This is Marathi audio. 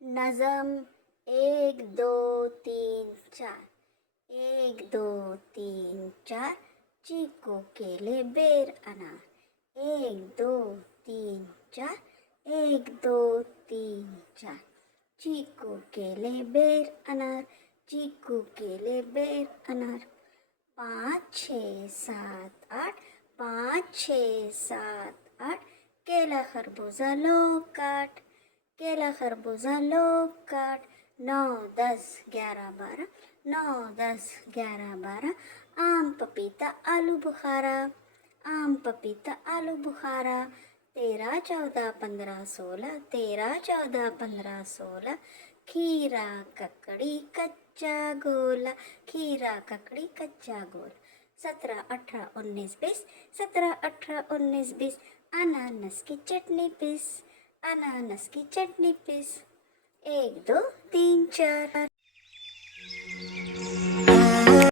नजम 1 2 3 4 1 2 3 4 चीकू केले बेर अनार 1 2 3 4 1 2 3 4 चीकू केले बेर अनार चीकू केले बेर अनार 5 6 7 8 5 6 7 8 केला खरबूजा लो काट केला खरबूजा लो काट 9 10 11 12 9 10 11 12 आम पपीता आलू बुखारा आम पपीता आलू बुखारा 13 14 15 16 13 14 15 16 खीरा ककड़ी कच्चा गोला खीरा ककड़ी कच्चा गोला 17 18 19 20 17 18 19 20 अनानस की चटनी पीस अनानस की चटनी पीस 1 2 3 4